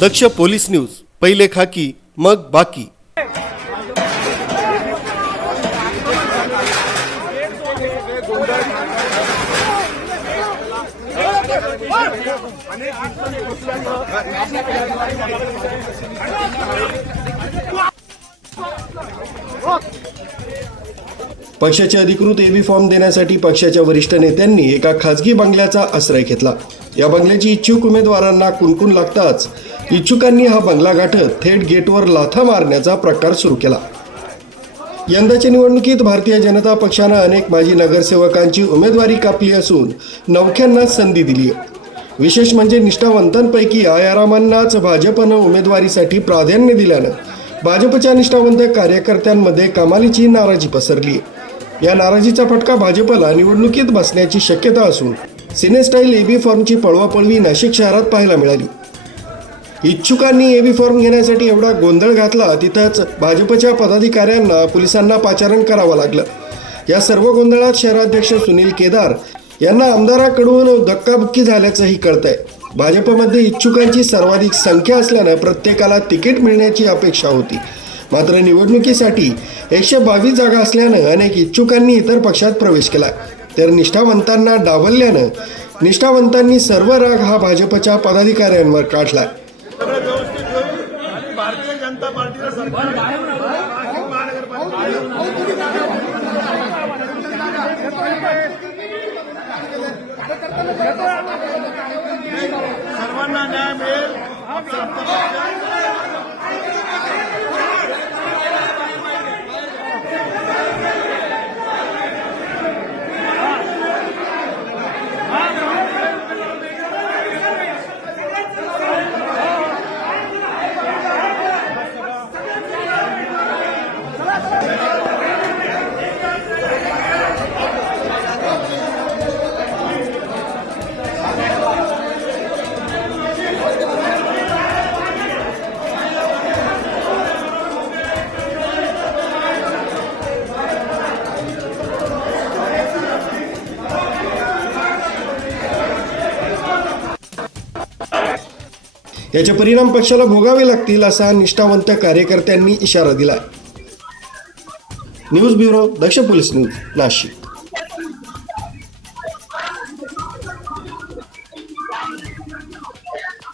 दक्ष police news पहिले खाकी मग बाकी. पक्षाचे अधिकृत एबी फॉर्म देण्यासाठी पक्षाच्या वरिष्ठ नेत्यांनी एका खासगी बंगल्याचा आश्रय घेतला. या बंगल्याची इच्छुक उमेदवारांना कुणकुण लागताच इच्छुकांनी हा बंगला गाठत थेट गेटवर लाथा मारण्याचा प्रकार सुरू केला. यंदाच्या निवडणुकीत भारतीय जनता पक्षानं अनेक माजी नगरसेवकांची उमेदवारी कापली असून नवख्यांना संधी दिली आहे. विशेष म्हणजे निष्ठावंतांपैकी आयारामांनाच भाजपनं उमेदवारीसाठी प्राधान्य दिल्यानं भाजपच्या निष्ठावंत कार्यकर्त्यांमध्ये कमालीची नाराजी पसरली आहे. या नाराजीचा फटका भाजपला निवडणुकीत बसण्याची शक्यता असून सिनेस्टाईल एबी फॉर्मची पळवापळवी नाशिक शहरात पाहायला मिळाली. इच्छुकांनी एबी फॉर्म घेण्यासाठी एवढा गोंधळ घातला तिथंच भाजपच्या पदाधिकाऱ्यांना पोलिसांना पाचारण करावं लागलं. या सर्व गोंधळात शहराध्यक्ष सुनील केदार यांना आमदाराकडून धक्काबुक्की झाल्याचंही कळतंय. भाजपमध्ये इच्छुकांची सर्वाधिक संख्या असल्यानं प्रत्येकाला तिकीट मिळण्याची अपेक्षा होती. मात्र निवडणुकीसाठी एकशे बावीस जागा असल्यानं अनेक इच्छुकांनी इतर पक्षात प्रवेश केला. तर निष्ठावंतांना डावलल्यानं निष्ठावंतांनी सर्व राग हा भाजपच्या पदाधिकाऱ्यांवर काढला. जनता पार्टीचं सरकार नाशिक महानगरपालिका सर्वांना न्याय मिळेल. याचे परिणाम पक्षाला भोगावे लागतील असा निष्ठावंत कार्यकर्त्यांनी इशारा दिला news bureau Daksh police news Nashik.